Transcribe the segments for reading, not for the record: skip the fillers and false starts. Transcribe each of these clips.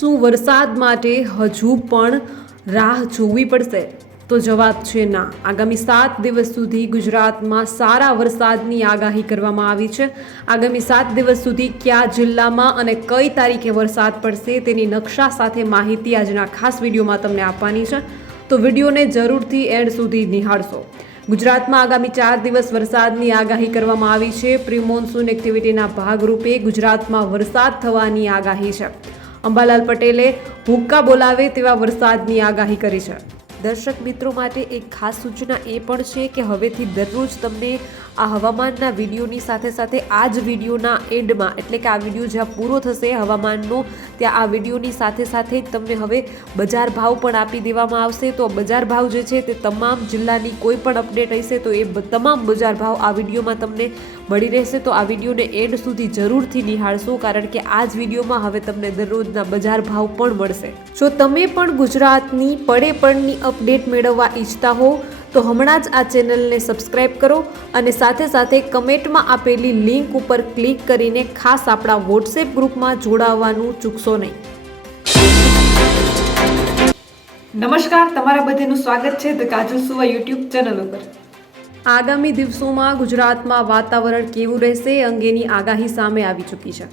શું વરસાદ માટે હજુ પણ રાહ જોવી પડશે? તો જવાબ છે ના. આગામી 7 દિવસ સુધી ગુજરાતમાં સારા વરસાદની આગાહી કરવામાં આવી છે. આગામી 7 દિવસ સુધી કયા જિલ્લામાં અને કઈ તારીખે વરસાદ પડશે તેની નકશા સાથે માહિતી આજના ખાસ વિડીયોમાં તમને આપવાની છે. તો વિડીયોને જરૂરથી એન્ડ સુધી નિહાળશો. ગુજરાતમાં આગામી 4 દિવસ વરસાદની આગાહી કરવામાં આવી છે. પ્રી મોન્સૂન એક્ટિવિટીના ભાગરૂપે ગુજરાતમાં વરસાદ થવાની આગાહી છે. અંબાલાલ પટેલે હુક્કા બોલાવે તેવા વરસાદની આગાહી કરી છે. દર્શક મિત્રો માટે એક ખાસ સૂચના એ પણ છે કે હવેથી દરરોજ તમને આ હવામાનના વિડીયોની સાથે સાથે આ જ વિડીયોના એન્ડમાં, એટલે કે આ વિડીયો જ્યાં પૂરો થશે હવામાનનો, ત્યાં આ વિડીયોની સાથે સાથે જ તમને હવે બજાર ભાવ પણ આપી દેવામાં આવશે. તો બજાર ભાવ જે છે તે તમામ જિલ્લાની કોઈ પણ અપડેટ હશે તો એ તમામ બજાર ભાવ આ વિડીયોમાં તમને મળી રહેશે. તો આ વિડીયોને એન્ડ સુધી જરૂરથી નિહાળશો, કારણ કે આ જ વિડીયોમાં હવે તમને દરરોજના બજાર ભાવ પણ મળશે. જો તમે પણ ગુજરાતની પડે પડની અપડેટ મેળવવા ઈચ્છતા હો તો હમણાં જ આ ચેનલને સબસ્ક્રાઇબ કરો અને સાથે સાથે કમેન્ટમાં આપેલી લિંક ઉપર ક્લિક કરીને ખાસ આપણા વોટ્સએપ ગ્રુપમાં જોડાવવાનું ચૂકશો નહીં. નમસ્કાર, તમારા બધાનું સ્વાગત છે ધ કાજલ સુવા યુટ્યુબ ચેનલ ઉપર. આગામી દિવસોમાં ગુજરાતમાં વાતાવરણ કેવું રહેશે અંગેની આગાહી સામે આવી ચૂકી છે.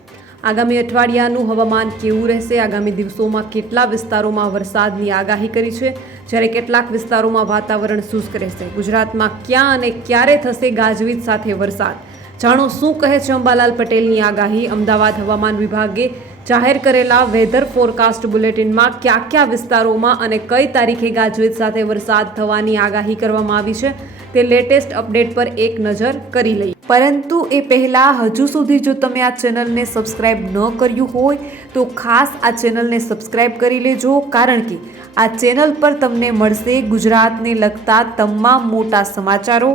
આગામી અઠવાડિયાનું હવામાન કેવું રહેશે, આગામી દિવસોમાં કેટલા વિસ્તારોમાં વરસાદની આગાહી કરી છે, જ્યારે કેટલાક વિસ્તારોમાં વાતાવરણ શુષ્ક રહેશે. ગુજરાતમાં ક્યાં અને ક્યારે થશે ગાજવીજ સાથે વરસાદ, જાણો શું કહે છે અંબાલાલ પટેલની આગાહી. અમદાવાદ હવામાન વિભાગે જાહેર કરેલા વેધર ફોરકાસ્ટ બુલેટિનમાં કયા કયા વિસ્તારોમાં અને કઈ તારીખે ગાજવીજ સાથે વરસાદ થવાની આગાહી કરવામાં આવી છે તે લેટેસ્ટ અપડેટ પર એક નજર કરી લઈએ. પરંતુ એ પહેલાં હજુ સુધી જો તમે આ ચેનલને સબસ્ક્રાઇબ ન કર્યું હોય તો ખાસ આ ચેનલને સબસ્ક્રાઇબ કરી લેજો, કારણ કે આ ચેનલ પર તમને મળશે ગુજરાતને લગતા તમામ મોટા સમાચારો,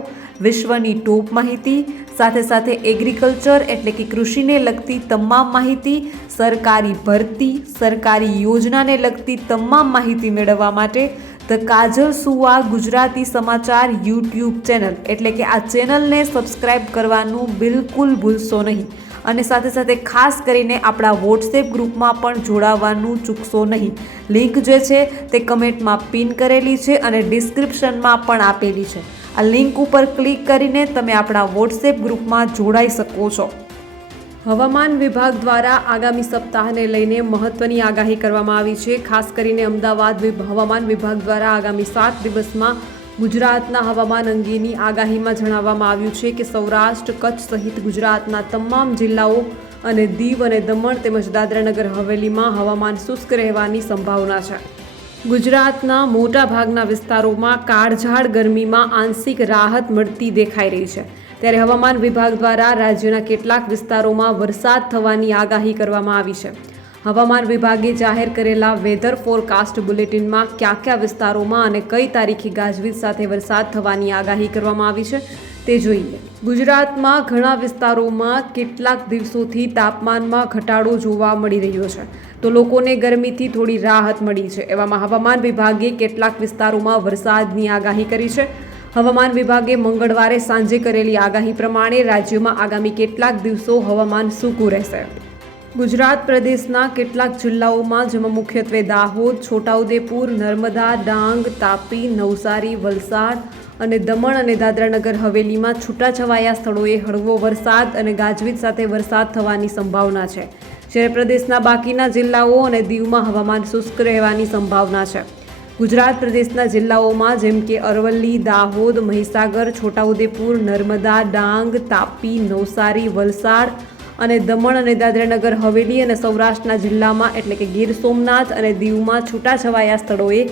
વિશ્વની ટોપ માહિતી, સાથે સાથે એગ્રીકલ્ચર એટલે કે કૃષિને લગતી તમામ માહિતી, સરકારી ભરતી, સરકારી યોજનાને લગતી તમામ માહિતી મેળવવા માટે ધ કાજલ સુવા ગુજરાતી સમાચાર યુટ્યુબ ચેનલ એટલે કે આ ચેનલને સબસ્ક્રાઇબ કરવાનું બિલકુલ ભૂલશો નહીં. અને સાથે સાથે ખાસ કરીને આપણા વોટ્સએપ ગ્રુપમાં પણ જોડાવાનું ચૂકશો નહીં. લિંક જે છે તે કમેન્ટમાં પિન કરેલી છે અને ડિસ્ક્રિપ્શનમાં પણ આપેલી છે. આ લિંક ઉપર ક્લિક કરીને તમે આપણા વોટ્સએપ ગ્રુપમાં જોડાઈ શકો છો. હવામાન વિભાગ દ્વારા આગામી સપ્તાહને લઈને મહત્વની આગાહી કરવામાં આવી છે. ખાસ કરીને અમદાવાદ હવામાન વિભાગ દ્વારા આગામી 7 દિવસમાં ગુજરાતના હવામાન અંગેની આગાહીમાં જણાવવામાં આવ્યું છે કે સૌરાષ્ટ્ર, કચ્છ સહિત ગુજરાતના તમામ જિલ્લાઓ અને દીવ અને દમણ તેમજ દાદરાનગર હવેલીમાં હવામાન શુષ્ક રહેવાની સંભાવના છે. ગુજરાતના મોટા ભાગના વિસ્તારોમાં કાળઝાળ ગરમીમાં આંશિક રાહત મળતી દેખાઈ રહી છે. ત્યારે હવામાન વિભાગ દ્વારા રાજ્યના કેટલાક વિસ્તારોમાં વરસાદ થવાની આગાહી કરવામાં આવી છે. હવામાન વિભાગે જાહેર કરેલા વેધર ફોરકાસ્ટ બુલેટિનમાં કયા કયા વિસ્તારોમાં અને કઈ તારીખે ગાજવીજ સાથે વરસાદ થવાની આગાહી કરવામાં આવી છે તે જોઈએ. ગુજરાતમાં ઘણા વિસ્તારોમાં કેટલાક દિવસોથી તાપમાનમાં ઘટાડો જોવા મળી રહ્યો છે, તો લોકોને ગરમીથી થોડી રાહત મળી છે. એવામાં હવામાન વિભાગે કેટલાક વિસ્તારોમાં વરસાદની આગાહી કરી છે. હવામાન વિભાગે મંગળવારે સાંજે કરેલી આગાહી પ્રમાણે રાજ્યમાં આગામી કેટલાક દિવસો હવામાન સૂકું રહેશે. ગુજરાત પ્રદેશના કેટલાક જિલ્લાઓમાં, જેમાં મુખ્યત્વે દાહોદ, છોટાઉદેપુર, નર્મદા, ડાંગ, તાપી, નવસારી, વલસાડ અને દમણ અને દાદરાનગર હવેલીમાં છૂટાછવાયા સ્થળોએ હળવો વરસાદ અને ગાજવીજ સાથે વરસાદ થવાની સંભાવના છે, જ્યારે પ્રદેશના બાકીના જિલ્લાઓ અને દીવમાં હવામાન શુષ્ક રહેવાની સંભાવના છે. ગુજરાત પ્રદેશના જિલ્લાઓમાં જેમ કે અરવલ્લી, દાહોદ, મહીસાગર, છોટાઉદેપુર, નર્મદા, ડાંગ, તાપી, નવસારી, વલસાડ અને દમણ અને દાદરાનગર હવેલી અને સૌરાષ્ટ્રના જિલ્લામાં એટલે કે ગીર સોમનાથ અને દીવમાં છૂટાછવાયા સ્થળોએ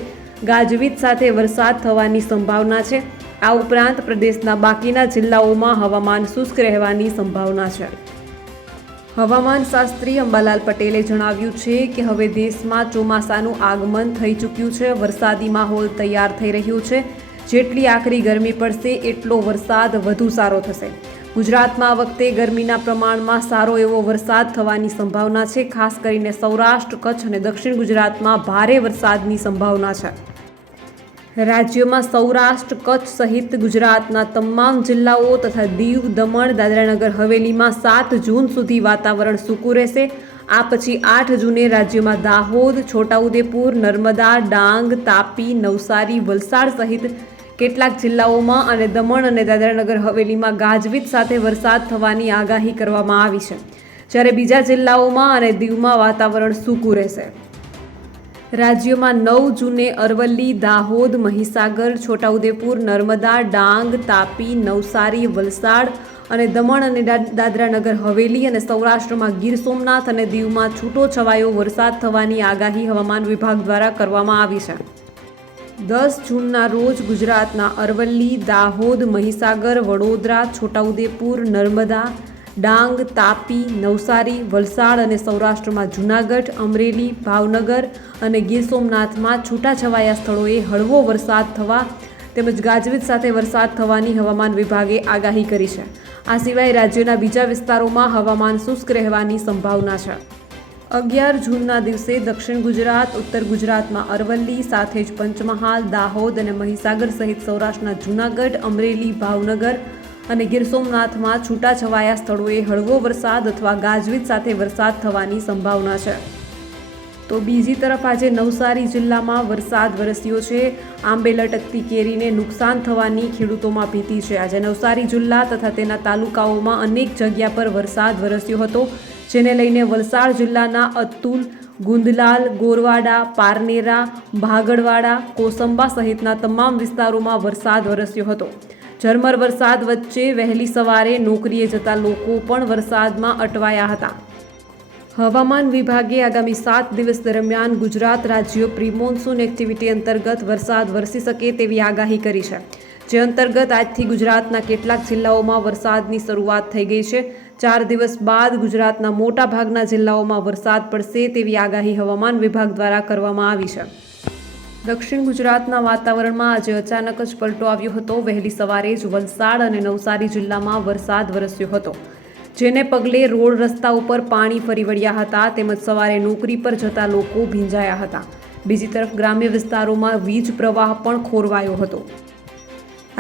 ગાજવીજ સાથે વરસાદ થવાની સંભાવના છે. આ ઉપરાંત પ્રદેશના બાકીના જિલ્લાઓમાં હવામાન શુષ્ક રહેવાની સંભાવના છે. હવામાન શાસ્ત્રી અંબાલાલ પટેલે જણાવ્યું છે કે હવે દેશમાં ચોમાસાનું આગમન થઈ ચૂક્યું છે. વરસાદી માહોલ તૈયાર થઈ રહ્યો છે. જેટલી આકરી ગરમી પડશે એટલો વરસાદ વધુ સારો થશે. ગુજરાતમાં આ વખતે ગરમીના પ્રમાણમાં સારો એવો વરસાદ થવાની સંભાવના છે. ખાસ કરીને સૌરાષ્ટ્ર, કચ્છ અને દક્ષિણ ગુજરાતમાં ભારે વરસાદની સંભાવના છે. રાજ્યમાં સૌરાષ્ટ્ર, કચ્છ સહિત ગુજરાતના તમામ જિલ્લાઓ તથા દીવ, દમણ, દાદરાનગર હવેલીમાં 7 જૂન સુધી વાતાવરણ સૂકું રહેશે. આ પછી 8 જૂને રાજ્યમાં દાહોદ, છોટાઉદેપુર, નર્મદા, ડાંગ, તાપી, નવસારી, વલસાડ સહિત કેટલાક જિલ્લાઓમાં અને દમણ અને દાદરાનગર હવેલીમાં ગાજવીજ સાથે વરસાદ થવાની આગાહી કરવામાં આવી છે, જ્યારે બીજા જિલ્લાઓમાં અને દીવમાં વાતાવરણ સૂકું રહેશે. રાજ્યમાં 9 જૂને અરવલ્લી, દાહોદ, મહીસાગર, છોટાઉદેપુર, નર્મદા, ડાંગ, તાપી, નવસારી, વલસાડ અને દમણ અને દાદરાનગર હવેલી અને સૌરાષ્ટ્રમાં ગીર સોમનાથ અને દીવમાં છૂટો છવાયો વરસાદ થવાની આગાહી હવામાન વિભાગ દ્વારા કરવામાં આવી છે. 10 જૂનના રોજ ગુજરાતના અરવલ્લી, દાહોદ, મહીસાગર, વડોદરા, છોટાઉદેપુર, નર્મદા, ડાંગ, તાપી, નવસારી, વલસાડ અને સૌરાષ્ટ્રમાં જૂનાગઢ, અમરેલી, ભાવનગર અને ગીર સોમનાથમાં છૂટાછવાયા સ્થળોએ હળવો વરસાદ થવા તેમજ ગાજવીજ સાથે વરસાદ થવાની હવામાન વિભાગે આગાહી કરી છે. આ સિવાય રાજ્યના બીજા વિસ્તારોમાં હવામાન શુષ્ક રહેવાની સંભાવના છે. 11 જૂનના દિવસે દક્ષિણ ગુજરાત, ઉત્તર ગુજરાતમાં અરવલ્લી સાથે જ પંચમહાલ, દાહોદ અને મહીસાગર સહિત સૌરાષ્ટ્રના જૂનાગઢ, અમરેલી, ભાવનગર અને ગીર સોમનાથમાં છૂટાછવાયા સ્થળોએ હળવો વરસાદ અથવા ગાજવીજ સાથે વરસાદ થવાની સંભાવના છે. તો બીજી તરફ આજે નવસારી જિલ્લામાં વરસાદ વરસ્યો છે. આંબે લટકતી કેરીને નુકસાન થવાની ખેડૂતોમાં ભીતિ છે. આજે નવસારી જિલ્લા તથા તેના તાલુકાઓમાં અનેક જગ્યા પર વરસાદ વરસ્યો હતો, જેને લઈને વલસાડ જિલ્લાના અતુલ, ગુંદલાલ, ગોરવાડા, પારનેરા, ભાગડવાડા, કોસંબા સહિતના તમામ વિસ્તારોમાં વરસાદ વરસ્યો હતો. ઝરમર વરસાદ વચ્ચે વહેલી સવારે નોકરીએ જતા લોકો પણ વરસાદમાં અટવાયા હતા. હવામાન વિભાગે આગામી 7 દિવસ દરમિયાન ગુજરાત રાજ્ય પ્રી મોન્સૂન એક્ટિવિટી અંતર્ગત વરસાદ વરસી શકે તેવી આગાહી કરી છે, જે અંતર્ગત આજથી ગુજરાતના કેટલાક જિલ્લાઓમાં વરસાદની શરૂઆત થઈ ગઈ છે. 4 દિવસ બાદ ગુજરાતના મોટા ભાગના જિલ્લાઓમાં વરસાદ પડશે તેવી આગાહી હવામાન વિભાગ દ્વારા કરવામાં આવી છે. દક્ષિણ ગુજરાતના વાતાવરણમાં આજે અચાનક જ પલટો આવ્યો હતો. વહેલી સવારે જ વલસાડ અને નવસારી જિલ્લામાં વરસાદ વરસ્યો હતો, જેને પગલે રોડ રસ્તા ઉપર પાણી ફરી વળ્યા હતા તેમજ સવારે નોકરી પર જતા લોકો ભીંજાયા હતા. બીજી તરફ ગ્રામ્ય વિસ્તારોમાં વીજ પ્રવાહ પણ ખોરવાયો હતો.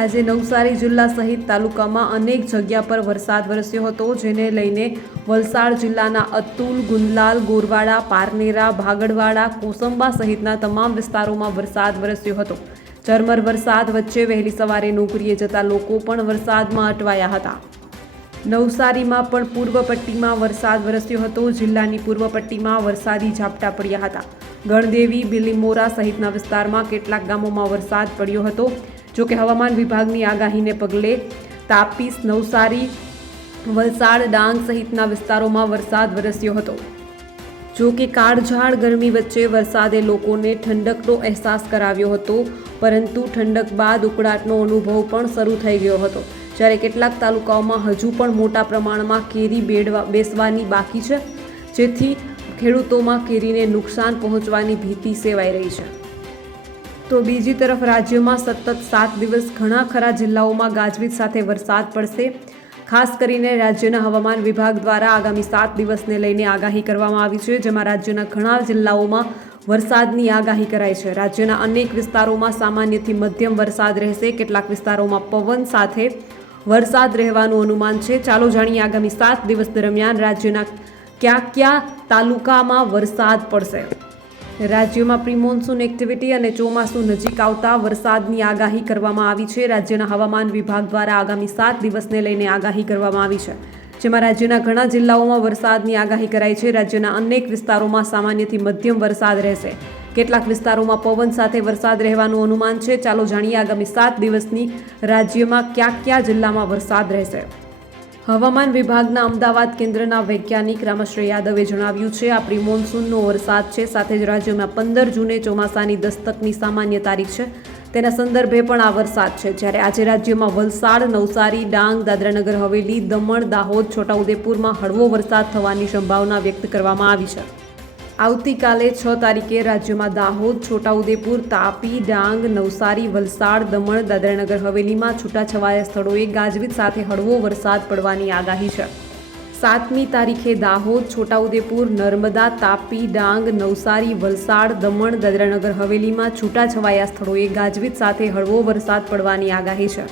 આજે નવસારી જિલ્લા સહિત તાલુકામાં અનેક જગ્યા પર વરસાદ વરસ્યો હતો, જેને લઈને વલસાડ જિલ્લાના અતુલ, ગુંદલાલ, ગોરવાડા, પારનેરા, ભાગડવાડા, કોસંબા સહિતના તમામ વિસ્તારોમાં વરસાદ વરસ્યો હતો. ઝરમર વરસાદ વચ્ચે વહેલી સવારે નોકરીએ જતા લોકો પણ વરસાદમાં અટવાયા હતા. નવસારીમાં પણ પૂર્વ પટ્ટીમાં વરસાદ વરસ્યો હતો. જિલ્લાની પૂર્વ પટ્ટીમાં વરસાદી ઝાપટા પડ્યા હતા. ગણદેવી, બિલીમોરા સહિતના વિસ્તારમાં કેટલાક ગામોમાં વરસાદ પડ્યો હતો. જોકે હવામાન વિભાગની આગાહીને પગલે તાપી, નવસારી, વલસાડ, ડાંગ સહિતના વિસ્તારોમાં વરસાદ વરસ્યો હતો. જોકે કાળઝાળ ગરમી વચ્ચે વરસાદે લોકોને ઠંડકનો અહેસાસ કરાવ્યો હતો, પરંતુ ઠંડક બાદ ઉકળાટનો અનુભવ પણ શરૂ થઈ ગયો હતો. જ્યારે કેટલાક તાલુકાઓમાં હજુ પણ મોટા પ્રમાણમાં કેરી બેસવાની બાકી છે, જેથી ખેડૂતોમાં કેરીને નુકસાન પહોંચવાની ભીતિ સેવાઈ રહી છે. તો બીજી તરફ રાજ્યમાં સતત 7 દિવસ ઘણા ખરા જિલ્લાઓમાં ગાજવીજ સાથે વરસાદ પડશે. ખાસ કરીને રાજ્યના હવામાન વિભાગ દ્વારા આગામી 7 દિવસને લઈને આગાહી કરવામાં આવી છે, જેમાં રાજ્યના ઘણા જિલ્લાઓમાં વરસાદની આગાહી કરાઈ છે. રાજ્યના અનેક વિસ્તારોમાં સામાન્યથી મધ્યમ વરસાદ રહેશે. કેટલાક વિસ્તારોમાં પવન સાથે વરસાદ રહેવાનું અનુમાન છે. ચાલો જાણીએ આગામી 7 દિવસ દરમિયાન રાજ્યના કયા તાલુકામાં વરસાદ પડશે. રાજ્યમાં પ્રી મોન્સૂન એક્ટિવિટી અને ચોમાસું નજીક આવતા વરસાદની આગાહી કરવામાં આવી છે. રાજ્યના હવામાન વિભાગ દ્વારા આગામી 7 દિવસને લઈને આગાહી કરવામાં આવી છે, જેમાં રાજ્યના ઘણા જિલ્લાઓમાં વરસાદની આગાહી કરાઈ છે. રાજ્યના અનેક વિસ્તારોમાં સામાન્યથી મધ્યમ વરસાદ રહેશે. કેટલાક વિસ્તારોમાં પવન સાથે વરસાદ રહેવાનું અનુમાન છે. ચાલો જાણીએ આગામી 7 દિવસની રાજ્યમાં કયા જિલ્લામાં વરસાદ રહેશે. હવામાન વિભાગના અમદાવાદ કેન્દ્રના વૈજ્ઞાનિક રામશ્રી યાદવે જણાવ્યું છે, આ પ્રી મોન્સૂનનો વરસાદ છે. સાથે જ રાજ્યમાં 15 જૂને ચોમાસાની દસ્તકની સામાન્ય તારીખ છે, તેના સંદર્ભે પણ આ વરસાદ છે. જ્યારે આજે રાજ્યમાં વલસાડ, નવસારી, ડાંગ, દાદરાનગર હવેલી, દમણ, દાહોદ, છોટાઉદેપુરમાં હળવો વરસાદ થવાની સંભાવના વ્યક્ત કરવામાં આવી છે. આવતીકાલે 6 તારીખે રાજ્યમાં દાહોદ, છોટાઉદેપુર, તાપી, ડાંગ, નવસારી, વલસાડ, દમણ, દાદરાનગર હવેલીમાં છૂટાછવાયા સ્થળોએ ગાજવીજ સાથે હળવો વરસાદ પડવાની આગાહી છે. 7મી તારીખે દાહોદ, છોટાઉદેપુર, નર્મદા, તાપી, ડાંગ, નવસારી, વલસાડ, દમણ, દાદરાનગર હવેલીમાં છૂટાછવાયા સ્થળોએ ગાજવીજ સાથે હળવો વરસાદ પડવાની આગાહી છે.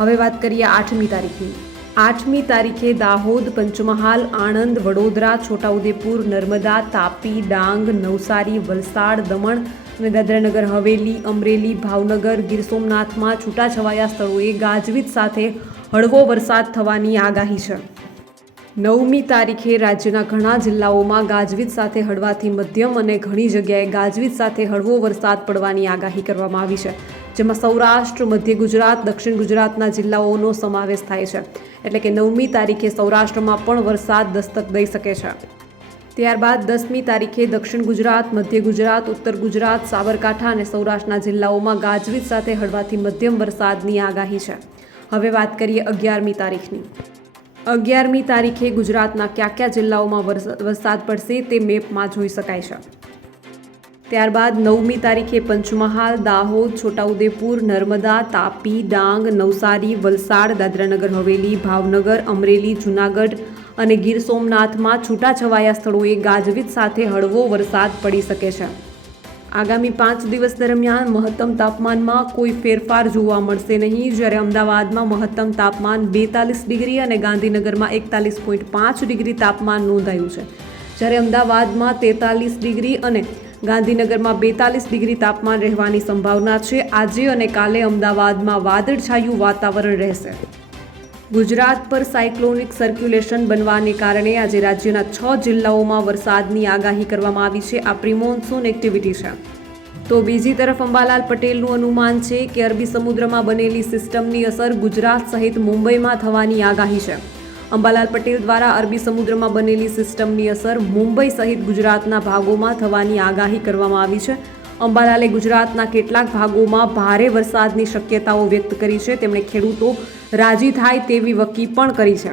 હવે વાત કરીએ 8મી તારીખની. 8મી તારીખે દાહોદ, પંચમહાલ, આણંદ, વડોદરા, છોટાઉદેપુર, નર્મદા, તાપી, ડાંગ, નવસારી, વલસાડ, દમણ અને દાદરાનગર હવેલી, અમરેલી, ભાવનગર, ગીર સોમનાથમાં છૂટાછવાયા સ્થળોએ ગાજવીજ સાથે હળવો વરસાદ થવાની આગાહી છે. 9મી તારીખે રાજ્યના ઘણા જિલ્લાઓમાં ગાજવીજ સાથે હળવાથી મધ્યમ અને ઘણી જગ્યાએ ગાજવીજ સાથે હળવો વરસાદ પડવાની આગાહી કરવામાં આવી છે, જેમાં સૌરાષ્ટ્ર, મધ્ય ગુજરાત, દક્ષિણ ગુજરાતના જિલ્લાઓનો સમાવેશ થાય છે. એટલે કે 9મી તારીખે સૌરાષ્ટ્રમાં પણ વરસાદ દસ્તક દઈ શકે છે. ત્યારબાદ 10મી તારીખે દક્ષિણ ગુજરાત, મધ્ય ગુજરાત, ઉત્તર ગુજરાત, સાબરકાંઠા અને સૌરાષ્ટ્રના જિલ્લાઓમાં ગાજવીજ સાથે હળવાથી મધ્યમ વરસાદની આગાહી છે. હવે વાત કરીએ 11મી તારીખની. 11મી તારીખે ગુજરાતના કયા જિલ્લાઓમાં વરસાદ પડશે તે મેપમાં જોઈ શકાય છે. ત્યારબાદ 9મી તારીખે પંચમહાલ, દાહોદ, છોટાઉદેપુર, નર્મદા, તાપી, ડાંગ, નવસારી, વલસાડ, દાદરાનગર હવેલી, ભાવનગર, અમરેલી, જૂનાગઢ અને ગીર સોમનાથમાં છૂટાછવાયા સ્થળોએ ગાજવીજ સાથે હળવો વરસાદ પડી શકે છે. આગામી 5 દિવસ દરમિયાન મહત્તમ તાપમાનમાં કોઈ ફેરફાર જોવા મળશે નહીં, જ્યારે અમદાવાદમાં મહત્તમ તાપમાન 42 ડિગ્રી અને ગાંધીનગરમાં 41.5 ડિગ્રી તાપમાન નોંધાયું છે, જ્યારે અમદાવાદમાં 43 ડિગ્રી અને ગાંધીનગરમાં 42 ડિગ્રી તાપમાન રહેવાની સંભાવના છે. આજે અને કાલે અમદાવાદમાં વાદળછાયું વાતાવરણ રહેશે. ગુજરાત પર સાયક્લોનિક સર્ક્યુલેશન બનવાને કારણે આજે રાજ્યના 6 જિલ્લાઓમાં વરસાદની આગાહી કરવામાં આવી છે. આ પ્રિમોન્સૂન એક્ટિવિટી છે. તો બીજી તરફ અંબાલાલ પટેલનું અનુમાન છે કે અરબી સમુદ્રમાં બનેલી સિસ્ટમની અસર ગુજરાત સહિત મુંબઈમાં થવાની આગાહી છે. અંબાલાલ પટેલ દ્વારા અરબી સમુદ્રમાં બનેલી સિસ્ટમની અસર મુંબઈ સહિત ગુજરાતના ભાગોમાં થવાની આગાહી કરવામાં આવી છે. અંબાલાલે ગુજરાતના કેટલાક ભાગોમાં ભારે વરસાદની શક્યતાઓ વ્યક્ત કરી છે. તેમણે ખેડૂતો રાજી થાય તેવી વકી પણ કરી છે.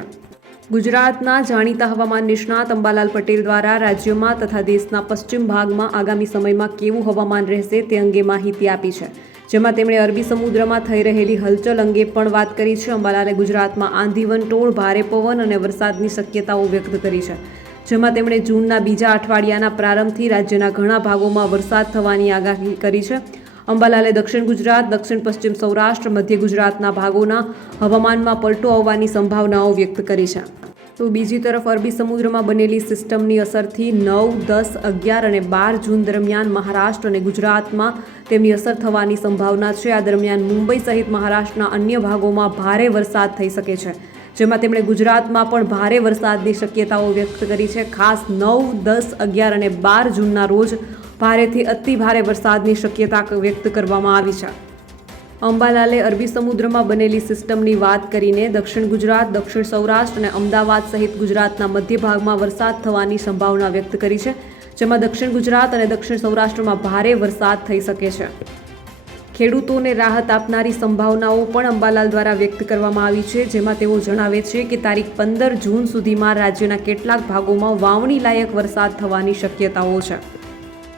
ગુજરાતના જાણીતા હવામાન નિષ્ણાત અંબાલાલ પટેલ દ્વારા રાજ્યમાં તથા દેશના પશ્ચિમ ભાગમાં આગામી સમયમાં કેવું હવામાન રહેશે તે અંગે માહિતી આપી છે, જેમાં તેમણે અરબી સમુદ્રમાં થઈ રહેલી હલચલ અંગે પણ વાત કરી છે. અંબાલાલે ગુજરાતમાં આંધી, વંટોળ, ભારે પવન અને વરસાદની શક્યતાઓ વ્યક્ત કરી છે, જેમાં તેમણે જૂનના બીજા અઠવાડિયાના પ્રારંભથી રાજ્યના ઘણા ભાગોમાં વરસાદ થવાની આગાહી કરી છે. અંબાલાલે દક્ષિણ ગુજરાત, દક્ષિણ પશ્ચિમ સૌરાષ્ટ્ર, મધ્ય ગુજરાતના ભાગોના હવામાનમાં પલટો આવવાની સંભાવનાઓ વ્યક્ત કરી છે. તો બીજી તરફ અરબી સમુદ્રમાં બનેલી સિસ્ટમની અસરથી 9, 10, 11 અને 12 જૂન દરમિયાન મહારાષ્ટ્ર અને ગુજરાતમાં તેમની અસર થવાની સંભાવના છે. આ દરમિયાન મુંબઈ સહિત મહારાષ્ટ્રના અન્ય ભાગોમાં ભારે વરસાદ થઈ શકે છે, જેમાં તેમણે ગુજરાતમાં પણ ભારે વરસાદની શક્યતાઓ વ્યક્ત કરી છે. ખાસ 9, 10, 11 અને 12 જૂનના રોજ ભારેથી અતિ ભારે વરસાદની શક્યતા વ્યક્ત કરવામાં આવી છે. અંબાલાલે અરબી સમુદ્રમાં બનેલી સિસ્ટમની વાત કરીને દક્ષિણ ગુજરાત, દક્ષિણ સૌરાષ્ટ્ર અને અમદાવાદ સહિત ગુજરાતના મધ્ય ભાગમાં વરસાદ થવાની સંભાવના વ્યક્ત કરી છે, જેમાં દક્ષિણ ગુજરાત અને દક્ષિણ સૌરાષ્ટ્રમાં ભારે વરસાદ થઈ શકે છે. ખેડૂતોને રાહત આપનારી સંભાવનાઓ પણ અંબાલાલ દ્વારા વ્યક્ત કરવામાં આવી છે, જેમાં તેઓ જણાવે છે કે તારીખ 15 જૂન સુધીમાં રાજ્યના કેટલાક ભાગોમાં વાવણી લાયક વરસાદ થવાની શક્યતાઓ છે.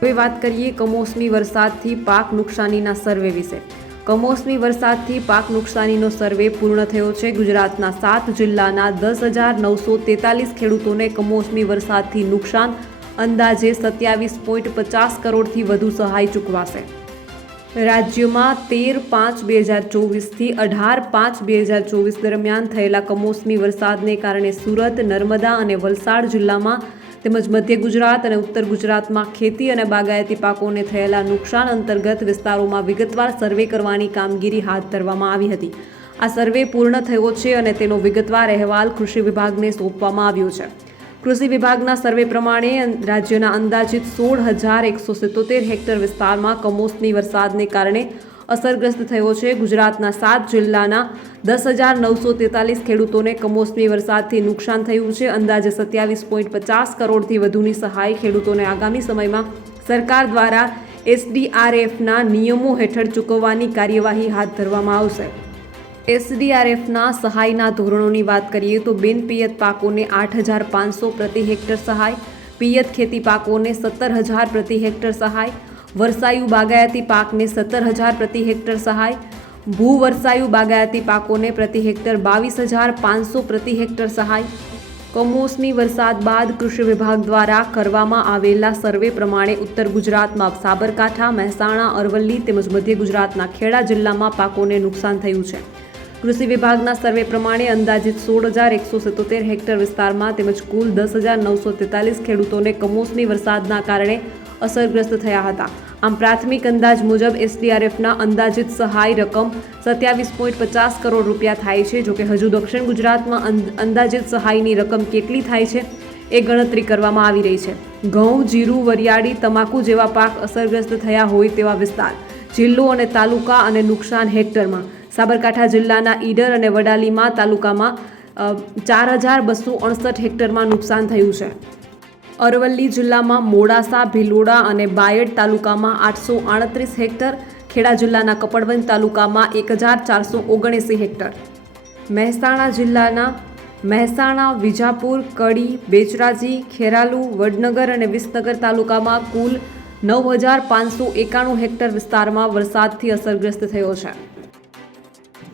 હવે વાત કરીએ કમોસમી વરસાદથી પાક નુકસાનીના સર્વે વિશે. કમોસમી વરસાદથી પાક નુકસાનીનો સર્વે પૂર્ણ થયો છે. ગુજરાતના 7 જિલ્લાના 10,943 ખેડૂતોને કમોસમી વરસાદથી નુકસાન અંદાજે 27.50 કરોડથી વધુ સહાય ચૂકવાશે. રાજ્યમાં 13/5/2024થી 18/5/2024 દરમિયાન થયેલા કમોસમી વરસાદને કારણે સુરત, નર્મદા અને વલસાડ જિલ્લામાં તેમજ મધ્ય ગુજરાત અને ઉત્તર ગુજરાતમાં ખેતી અને બાગાયતી પાકોને થયેલા નુકસાન અંતર્ગત વિસ્તારોમાં વિગતવાર સર્વે કરવાની કામગીરી હાથ ધરવામાં આવી હતી. આ સર્વે પૂર્ણ થયો છે અને તેનો વિગતવાર અહેવાલ કૃષિ વિભાગને સોંપવામાં આવ્યો છે. કૃષિ વિભાગના સર્વે પ્રમાણે રાજ્યના અંદાજિત 16,177 હેક્ટર વિસ્તારમાં કમોસમી વરસાદને કારણે અસરગ્રસ્ત થયો છે. ગુજરાતના 7 જિલ્લાના 10,943 ખેડૂતોને કમોસમી વરસાદથી નુકસાન થયું છે. અંદાજે 27.50 કરોડથી વધુની સહાય ખેડૂતોને આગામી સમયમાં સરકાર દ્વારા SDRFના નિયમો હેઠળ ચૂકવવાની કાર્યવાહી હાથ ધરવામાં આવશે. SDRFના સહાયના ધોરણોની વાત કરીએ તો બિનપિયત પાકોને 8,500 પ્રતિ હેક્ટર સહાય, પિયત ખેતી પાકોને 17,000 પ્રતિ હેક્ટર સહાય, વરસાયુ બાગાયતી પાકને 17,000 પ્રતિ હેક્ટર સહાય, ભૂવરસાયુ બાગાયતી પાકોને પ્રતિ હેક્ટર 22,500 પ્રતિ હેક્ટર સહાય. કમોસમી વરસાદ બાદ કૃષિ વિભાગ દ્વારા કરવામાં આવેલા સર્વે પ્રમાણે ઉત્તર ગુજરાતમાં સાબરકાંઠા, મહેસાણા, અરવલ્લી તેમજ મધ્ય ગુજરાતના ખેડા જિલ્લામાં પાકોને નુકસાન થયું છે. કૃષિ વિભાગના સર્વે પ્રમાણે અંદાજિત 16,177 હેક્ટર વિસ્તારમાં તેમજ કુલ 10,943 ખેડૂતોને કમોસમી વરસાદના કારણે અસરગ્રસ્ત થયા હતા. આમ પ્રાથમિક અંદાજ મુજબ એસડીઆરએફના અંદાજિત સહાય રકમ 27.50 કરોડ રૂપિયા થાય છે. જોકે હજુ દક્ષિણ ગુજરાતમાં અંદાજિત સહાયની રકમ કેટલી થાય છે એ ગણતરી કરવામાં આવી રહી છે. ઘઉં, જીરું, વરિયાળી, તમાકુ જેવા પાક અસરગ્રસ્ત થયા હોય તેવા વિસ્તાર, જિલ્લો અને તાલુકા અને નુકસાન હેક્ટરમાં સાબરકાંઠા જિલ્લાના ઈડર અને વડાલીમાં તાલુકામાં 4,268 હેક્ટરમાં નુકસાન થયું છે. અરવલ્લી જિલ્લામાં મોડાસા, ભિલોડા અને બાયડ તાલુકામાં 838 હેક્ટર, ખેડા જિલ્લાના કપડવંજ તાલુકામાં 1,479 હેક્ટર, મહેસાણા જિલ્લાના મહેસાણા, વિજાપુર, કડી, બેચરાજી, ખેરાલુ, વડનગર અને વિસનગર તાલુકામાં કુલ 9,591 હેક્ટર વિસ્તારમાં વરસાદથી અસરગ્રસ્ત થયો છે.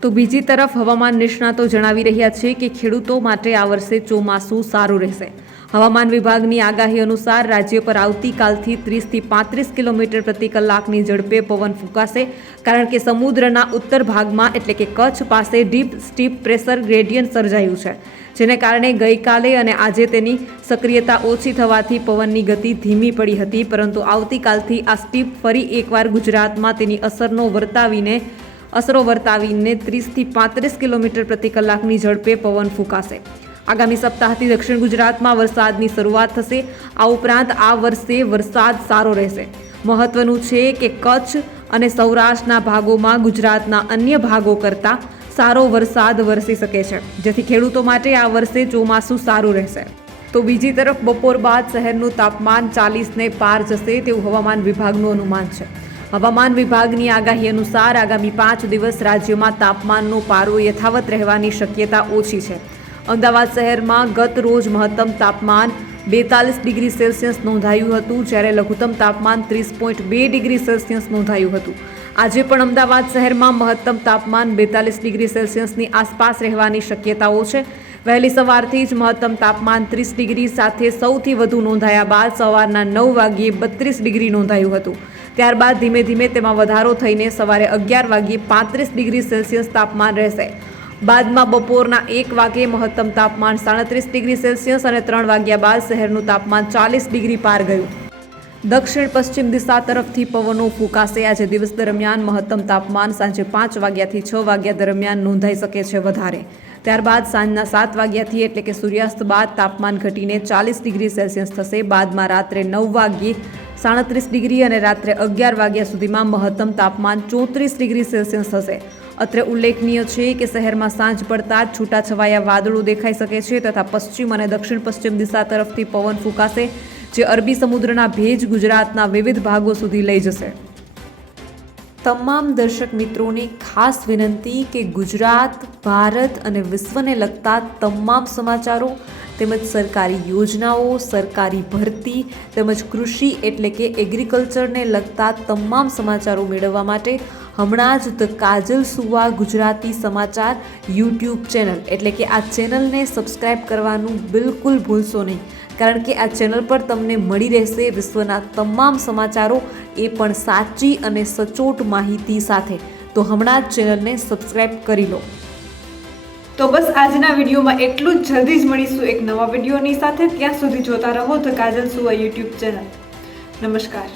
તો બીજી તરફ હવામાન નિષ્ણાતો જણાવી રહ્યા છે કે ખેડૂતો માટે આ વર્ષે ચોમાસું સારું રહેશે. હવામાન વિભાગની આગાહી અનુસાર રાજ્ય પર આવતીકાલથી 30થી 35 કિલોમીટર પ્રતિ કલાકની ઝડપે પવન ફૂંકાશે, કારણ કે સમુદ્રના ઉત્તર ભાગમાં એટલે કે કચ્છ પાસે ડીપ સ્ટીપ પ્રેશર ગ્રેડિયન્ટ સર્જાયું છે, જેને કારણે ગઈકાલે અને આજે તેની સક્રિયતા ઓછી થવાથી પવનની ગતિ ધીમી પડી હતી. પરંતુ આવતીકાલથી આ સ્ટીપ ફરી એકવાર ગુજરાતમાં તેની અસરો વર્તાવીને 30થી 35 કિલોમીટર પ્રતિ કલાકની ઝડપે પવન ફૂંકાશે. આગામી સપ્તાહથી દક્ષિણ ગુજરાતમાં વરસાદની શરૂઆત થશે. આ ઉપરાંત આ વર્ષે વરસાદ સારો રહેશે. મહત્વનું છે કે કચ્છ અને સૌરાષ્ટ્રના ભાગોમાં ગુજરાતના અન્ય ભાગો કરતાં સારો વરસાદ વરસી શકે છે, જેથી ખેડૂતો માટે આ વર્ષે ચોમાસું સારું રહેશે. તો બીજી તરફ બપોર બાદ શહેરનું તાપમાન 40ને પાર જશે તેવું હવામાન વિભાગનું અનુમાન છે. હવામાન વિભાગની આગાહી અનુસાર આગામી 5 દિવસ રાજ્યમાં તાપમાનનો પારો યથાવત રહેવાની શક્યતા ઓછી છે. અમદાવાદ શહેરમાં ગત રોજ મહત્તમ તાપમાન 42 ડિગ્રી સેલ્સિયસ નોંધાયું હતું, જ્યારે લઘુત્તમ તાપમાન 30.2 ડિગ્રી સેલ્સિયસ નોંધાયું હતું. આજે પણ અમદાવાદ શહેરમાં મહત્તમ તાપમાન 42 ડિગ્રી સેલ્સિયસની આસપાસ રહેવાની શક્યતાઓ છે. વહેલી સવારથી જ મહત્તમ તાપમાન 30 ડિગ્રી સાથે સૌથી વધુ નોંધાયા બાદ સવારના 9 વાગ્યે 32 ડિગ્રી નોંધાયું હતું. ત્યારબાદ ધીમે ધીમે તેમાં વધારો થઈને સવારે 11 વાગ્યે 35 ડિગ્રી સેલ્સિયસ તાપમાન રહેશે. બાદમાં બપોરના 1 વાગ્યે મહત્તમ તાપમાન 37 ડિગ્રી સેલ્સિયસ અને 3 વાગ્યા બાદ શહેરનું તાપમાન 40 ડિગ્રી પાર ગયું. દક્ષિણ પશ્ચિમ દિશા તરફથી પવનો ફૂંકાશે. આજે દિવસ દરમિયાન મહત્તમ તાપમાન સાંજે 5 વાગ્યાથી 6 વાગ્યા દરમિયાન નોંધાઈ શકે છે વધારે. ત્યારબાદ સાંજના 7 વાગ્યાથી એટલે કે સૂર્યાસ્ત બાદ તાપમાન ઘટીને 40 ડિગ્રી સેલ્સિયસ થશે. બાદમાં રાત્રે 9 વાગ્યે 37 ડિગ્રી અને રાત્રે 11 વાગ્યા સુધીમાં મહત્તમ તાપમાન 34 ડિગ્રી સેલ્સિયસ થશે. અત્રે ઉલ્લેખનીય છે કે શહેરમાં સાંજ પડતા જ છૂટાછવાયા વાદળો દેખાઈ શકે છે તથા પશ્ચિમ અને દક્ષિણ પશ્ચિમ દિશા તરફથી પવન ફૂંકાશે, જે અરબી સમુદ્રના ભેજ ગુજરાતના વિવિધ ભાગો સુધી લઈ જશે. તમામ દર્શક મિત્રોને ખાસ વિનંતી કે ગુજરાત, ભારત અને વિશ્વને લગતા તમામ સમાચારો તેમજ સરકારી યોજનાઓ, સરકારી ભરતી તેમજ કૃષિ એટલે કે એગ્રીકલ્ચરને લગતા તમામ સમાચારો મેળવવા માટે હમણાં જ ધ કાજલ સુવા ગુજરાતી સમાચાર યુટ્યુબ ચેનલ એટલે કે આ ચેનલને સબસ્ક્રાઈબ કરવાનું બિલકુલ ભૂલશો નહીં, કારણ કે આ ચેનલ પર તમને મળી રહેશે વિશ્વના તમામ સમાચારો, એ પણ સાચી અને સચોટ માહિતી સાથે. તો હમણાં જ ચેનલને સબસ્ક્રાઈબ કરી લો. તો બસ આજના વિડીયોમાં એટલું જ. જલ્દી જ મળીશું એક નવા વિડીયોની સાથે. ત્યાં સુધી જોતા રહો ધ કાજલ સુવા યુટ્યુબ ચેનલ. નમસ્કાર.